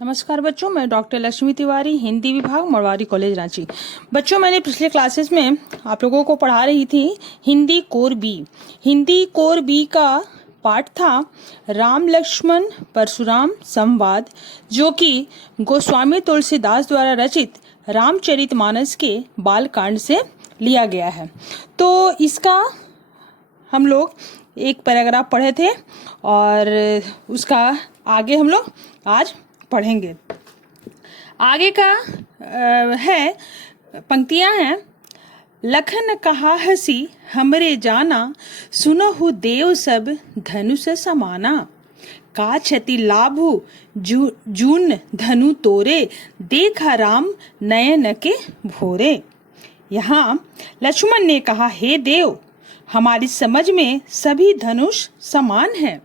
नमस्कार बच्चों, मैं डॉक्टर लक्ष्मी तिवारी, हिंदी विभाग, मरवाड़ी कॉलेज रांची। बच्चों, मैंने पिछले क्लासेस में आप लोगों को पढ़ा रही थी Hindi core B. Hindi core B का पाठ था राम लक्ष्मण परशुराम संवाद, जो कि गोस्वामी तुलसीदास द्वारा रचित रामचरितमानस के बालकांड से लिया गया है। तो इसका हम लोग एक पैराग्राफ पढ़े थे और उसका आगे हम लोग आज पढ़ेंगे। आगे का है पंक्तियां हैं। लखन कहा हसी हमरे जाना, सुनहु देव सब धनुष समाना। का क्षति लाभु जून धनु तोरे, देखा राम नयन के भोरे। यहाँ लक्ष्मण ने कहा, हे देव, हमारी समझ में सभी धनुष समान हैं।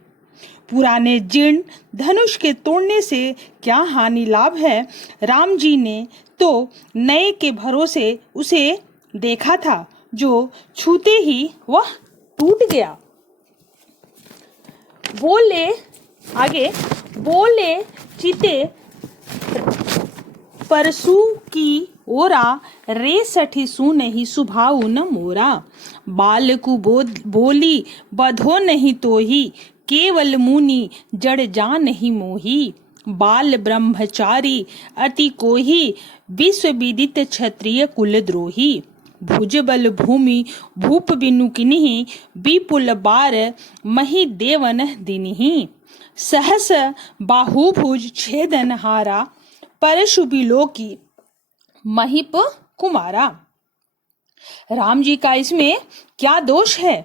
पुराने जीर्ण धनुष के तोड़ने से क्या हानि लाभ है। राम जी ने तो नए के भरोसे उसे देखा था, जो छूते ही वह टूट गया। बोले चिते परसू की ओरा, रे सठी सु नहीं सुभाऊ न मोरा। बालकु बोली बधो नहीं तो ही, केवल मुनि जड़ जान नहीं मोही। बाल ब्रह्मचारी अति कोही, विश्व विदित क्षत्रिय कुलद्रोही। भुजबल भूमि भूप बिनु किन्ही, विपुल बार मही देवन दिनहि। सहस बाहुभुज छेदन हारा, परशु बिलोकी महिप कुमारा। राम जी का इसमें क्या दोष है?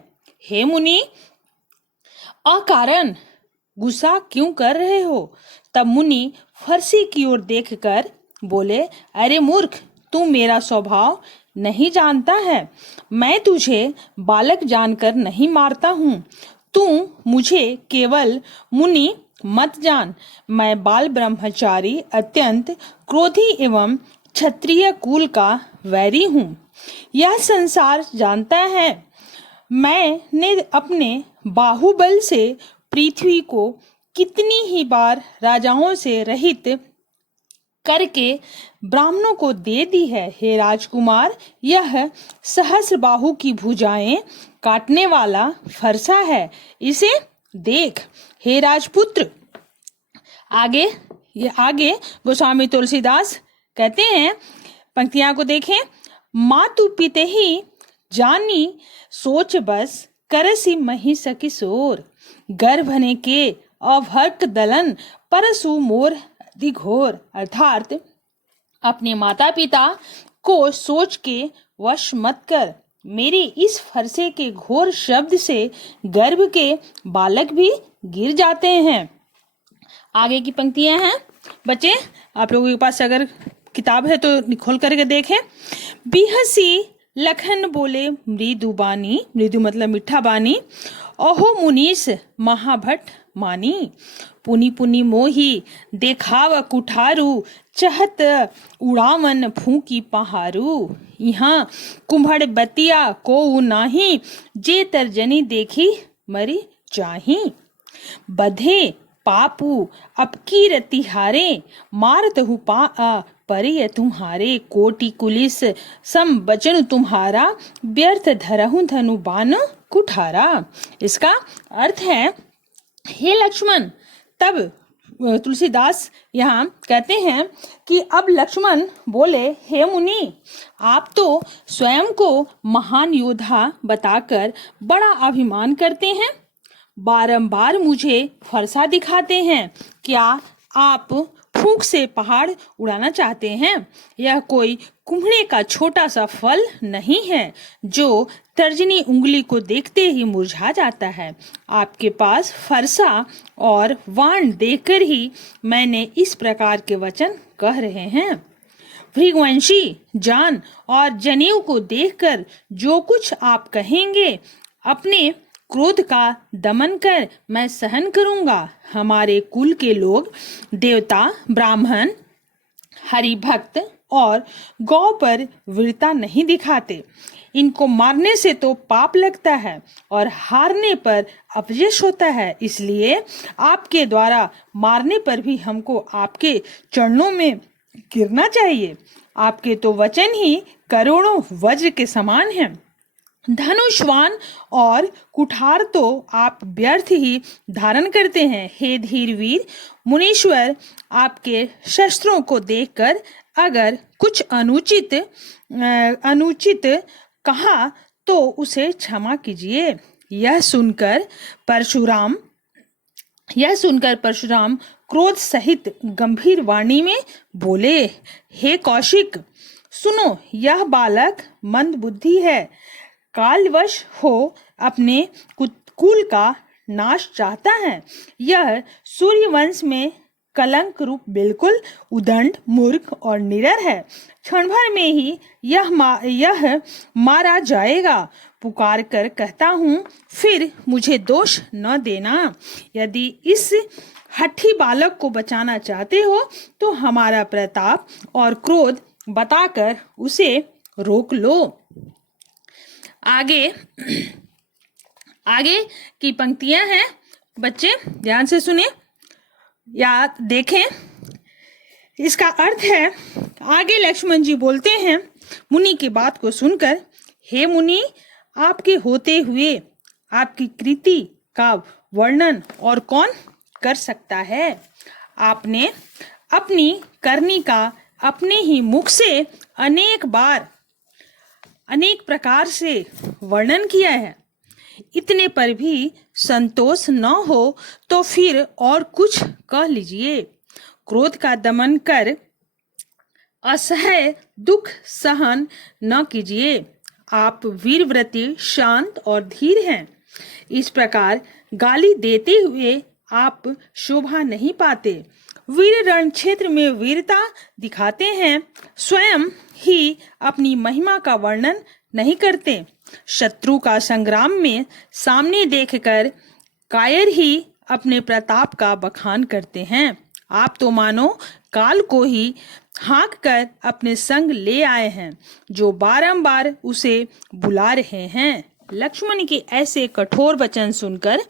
हे मुनि, अकारण गुस्सा क्यों कर रहे हो? तब मुनि फरसी की ओर देखकर बोले, अरे मूर्ख, तू मेरा स्वभाव नहीं जानता है। मैं तुझे बालक जानकर नहीं मारता हूँ। तू मुझे केवल मुनि मत जान। मैं बाल ब्रह्मचारी, अत्यंत क्रोधी एवं क्षत्रिय कुल का वैरी हूँ। यह संसार जानता है, मैंने अपने बाहुबल से पृथ्वी को कितनी ही बार राजाओं से रहित करके ब्राह्मणों को दे दी है। हे राजकुमार, यह सहस्र बाहु की भुजाएं काटने वाला फरसा है, इसे देख। हे राजपुत्र, आगे गोस्वामी तुलसीदास कहते हैं, पंक्तियां को देखें। मातु पिते ही जानी सोच बस, करसी महिष किशोर। गर्भने के अभर्क दलन, परसु मोर दिघोर। अर्थात अपने माता पिता को सोच के वश मत कर। मेरे इस फरसे के घोर शब्द से गर्भ के बालक भी गिर जाते हैं। आगे की पंक्तियां हैं बच्चे, आप लोगों के पास अगर किताब है तो खोल करके देखें। बिहसी लखन बोले मृदु बानी, मृदु मतलब मीठा बानी। ओहो मुनीस महाभट मानी, पुनि पुनि मोही देखाव कुठारू। चहत उड़ावन फूकी पहारू। यहाँ कुम्भड़ बतिया को नाही, जे तर्जनी देखी मरी चाही। बधे पापू अब की रतिहारे, मारत हूँ परिय तुम्हारे। कोटि कुलिस सम बचन तुम्हारा, व्यर्थ धरहु धनु बान कुठारा। इसका अर्थ है, हे लक्ष्मण। तब तुलसीदास यहाँ कहते हैं कि अब लक्ष्मण बोले, हे मुनि, आप तो स्वयं को महान योद्धा बताकर बड़ा अभिमान करते हैं। बारंबार मुझे फरसा दिखाते हैं। क्या आप फूंक से पहाड़ उड़ाना चाहते हैं? यह कोई कुम्हड़े का छोटा सा फल नहीं है, जो तर्जनी उंगली को देखते ही मुरझा जाता है। आपके पास फरसा और वाण देखकर ही मैंने इस प्रकार के वचन कह रहे हैं। भृगुवंशी जान और जनेऊ को देखकर जो कुछ आप कहेंगे, अपने क्रोध का दमन कर मैं सहन करूंगा। हमारे कुल के लोग देवता, ब्राह्मण, हरि भक्त और गौ पर वीरता नहीं दिखाते। इनको मारने से तो पाप लगता है और हारने पर अपयश होता है, इसलिए आपके द्वारा मारने पर भी हमको आपके चरणों में गिरना चाहिए। आपके तो वचन ही करोड़ों वज्र के समान हैं। धनुष्वान और कुठार तो आप व्यर्थ ही धारण करते हैं। हे धीर वीर मुनीश्वर, आपके शस्त्रों को देखकर अगर कुछ अनुचित कहा तो उसे क्षमा कीजिए। यह सुनकर परशुराम क्रोध सहित गंभीर वाणी में बोले, हे कौशिक, सुनो, यह बालक मंद बुद्धि है, कालवश हो अपने कुल का नाश चाहता है। यह सूर्यवंश में कलंक रूप बिल्कुल उदंड, मूर्ख और निडर है। क्षण भर में ही यह मारा जाएगा। पुकार कर कहता हूँ, फिर मुझे दोष न देना। यदि इस हठी बालक को बचाना चाहते हो तो हमारा प्रताप और क्रोध बताकर उसे रोक लो। आगे की पंक्तियां हैं, बच्चे ध्यान से सुने या देखें। इसका अर्थ है, आगे लक्ष्मण जी बोलते हैं मुनि की बात को सुनकर, हे मुनि, आपके होते हुए आपकी कृति का वर्णन और कौन कर सकता है। आपने अपनी करनी का अपने ही मुख से अनेक प्रकार से वर्णन किया है। इतने पर भी संतोष न हो तो फिर और कुछ कह लीजिए। क्रोध का दमन कर असह्य दुख सहन न कीजिए। आप वीरव्रती, शांत और धीर हैं। इस प्रकार गाली देते हुए आप शोभा नहीं पाते। वीर रण क्षेत्र में वीरता दिखाते हैं, स्वयं ही अपनी महिमा का वर्णन नहीं करते। शत्रु का संग्राम में सामने देखकर कायर ही अपने प्रताप का बखान करते हैं। आप तो मानो काल को ही हाँक कर अपने संग ले आए हैं, जो बारंबार उसे बुला रहे हैं। लक्ष्मण के ऐसे कठोर वचन सुनकर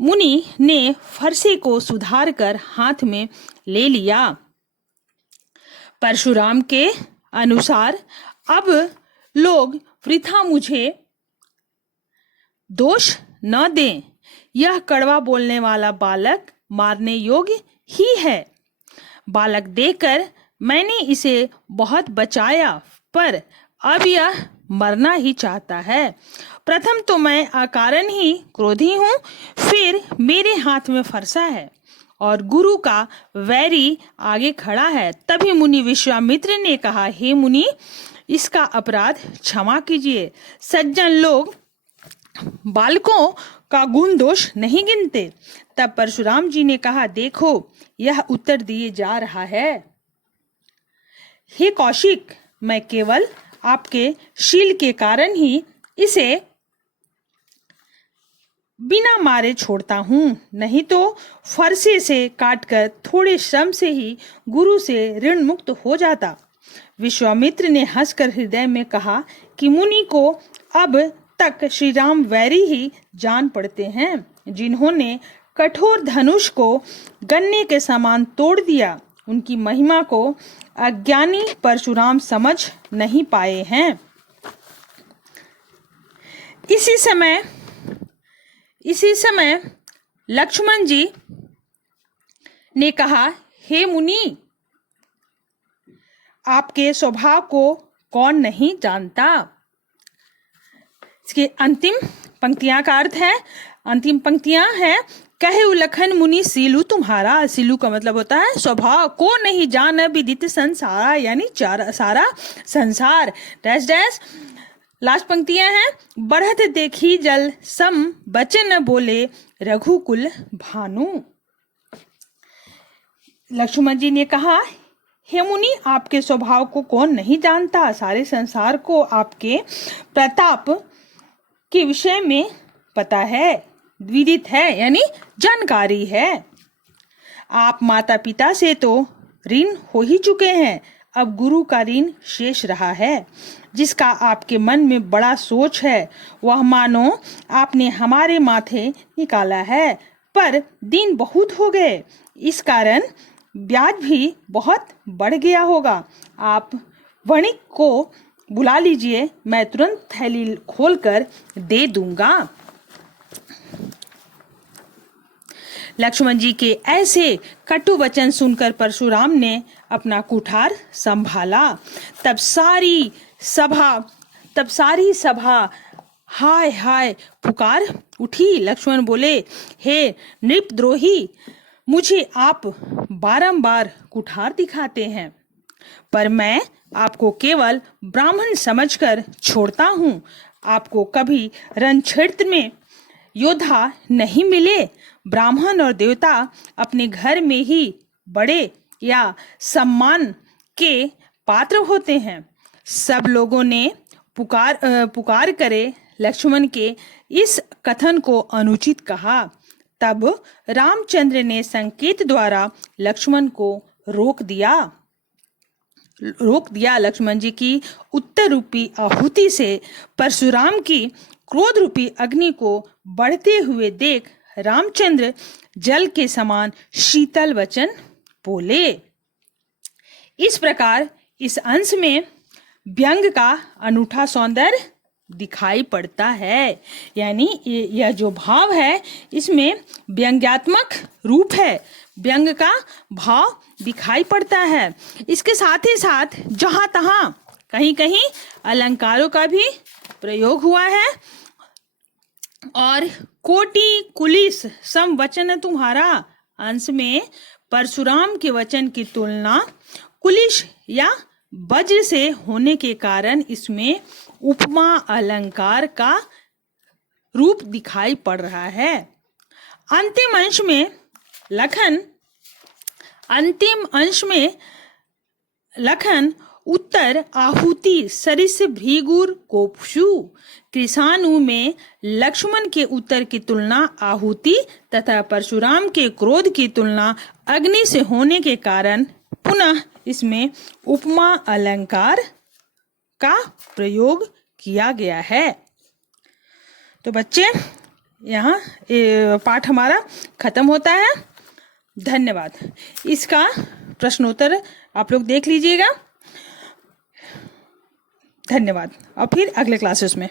मुनि ने फरसे को सुधार कर हाथ में ले लिया। परशुराम के अनुसार अब लोग वृथा मुझे दोष न दें। यह कड़वा बोलने वाला बालक मारने योग्य ही है। बालक देखकर मैंने इसे बहुत बचाया, पर अब यह मरना ही चाहता है। प्रथम तो मैं अकारण ही क्रोधी हूँ, फिर मेरे हाथ में फरसा है और गुरु का वैरी आगे खड़ा है। तभी मुनि विश्वामित्र ने कहा, हे मुनि, इसका अपराध क्षमा कीजिए। सज्जन लोग बालकों का गुण दोष नहीं गिनते। तब परशुराम जी ने कहा, देखो, यह उत्तर दिए जा रहा है। हे कौशिक, मैं केवल आपके शील के कारण ही इसे बिना मारे छोड़ता हूँ, नहीं तो फरसे से काटकर थोड़े श्रम से ही गुरु से ऋण मुक्त हो जाता। विश्वामित्र ने हंसकर हृदय में कहा कि मुनि को अब तक श्री राम वैरी ही जान पड़ते हैं, जिन्होंने कठोर धनुष को गन्ने के समान तोड़ दिया। उनकी महिमा को अज्ञानी परशुराम समझ नहीं पाए हैं। इसी समय लक्ष्मण जी ने कहा, हे मुनि, आपके स्वभाव को कौन नहीं जानता। इसके अंतिम पंक्तियां का अर्थ है, अंतिम पंक्तियां हैं, कहे उलखन मुनि सीलू तुम्हारा। सीलू का मतलब होता है स्वभाव। को नहीं जान विदित संसार, यानी सारा संसार। Dash dash. लास्ट पंक्तियां हैं, बढ़त देखी जल सम बचन बोले रघुकुल भानु। लक्ष्मण जी ने कहा, हे मुनि, आपके स्वभाव को कौन नहीं जानता। सारे संसार को आपके प्रताप के विषय में पता है, विदित है, यानी जानकारी है। आप माता पिता से तो ऋण हो ही चुके हैं, अब गुरु का ऋण शेष रहा है। जिसका आपके मन में बड़ा सोच है, वह मानो आपने हमारे माथे निकाला है, पर दिन बहुत हो गए, इस कारण ब्याज भी बहुत बढ़ गया होगा। आप वणिक को बुला लीजिए, मैं तुरंत थैली खोलकर दे दूंगा। लक्ष्मण जी के ऐसे कटु वचन सुनकर परशुराम ने अपना कुठार संभाला। तब सारी सभा हाय हाय पुकार उठी। लक्ष्मण बोले, हे नृपद्रोही, मुझे आप बारंबार कुठार दिखाते हैं, पर मैं आपको केवल ब्राह्मण समझकर छोड़ता हूँ। आपको कभी रणक्षेत्र में योद्धा नहीं मिले। ब्राह्मण और देवता अपने घर में ही बड़े या सम्मान के पात्र होते हैं। सब लोगों ने पुकार करे लक्ष्मण के इस कथन को अनुचित कहा। तब रामचंद्र ने संकेत द्वारा लक्ष्मण को रोक दिया। लक्ष्मण जी की उत्तर रूपी आहुति से परशुराम की क्रोध रूपी अग्नि को बढ़ते हुए देख रामचंद्र जल के समान शीतल वचन बोले। इस प्रकार इस अंश में व्यंग का अनूठा सौंदर्य दिखाई पड़ता है। यानी यह जो भाव है इसमें व्यंग्यात्मक रूप है, व्यंग का भाव दिखाई पड़ता है। इसके साथ ही साथ जहां तहां कहीं कहीं अलंकारों का भी प्रयोग हुआ है। और कोटि कुलिस सम वचन तुम्हारा अंश में परशुराम के वचन की तुलना कुलिश या वज्र से होने के कारण इसमें उपमा अलंकार का रूप दिखाई पड़ रहा है। अंतिम अंश में लखन उत्तर आहुति सरिस भृगुर कोपशु कृषाणु में लक्ष्मण के उत्तर की तुलना आहुति तथा परशुराम के क्रोध की तुलना अग्नि से होने के कारण पुनः इसमें उपमा अलंकार का प्रयोग किया गया है। तो बच्चे यहाँ पाठ हमारा खत्म होता है। धन्यवाद। इसका प्रश्नोत्तर आप लोग देख लीजिएगा। धन्यवाद और फिर अगले क्लासेस में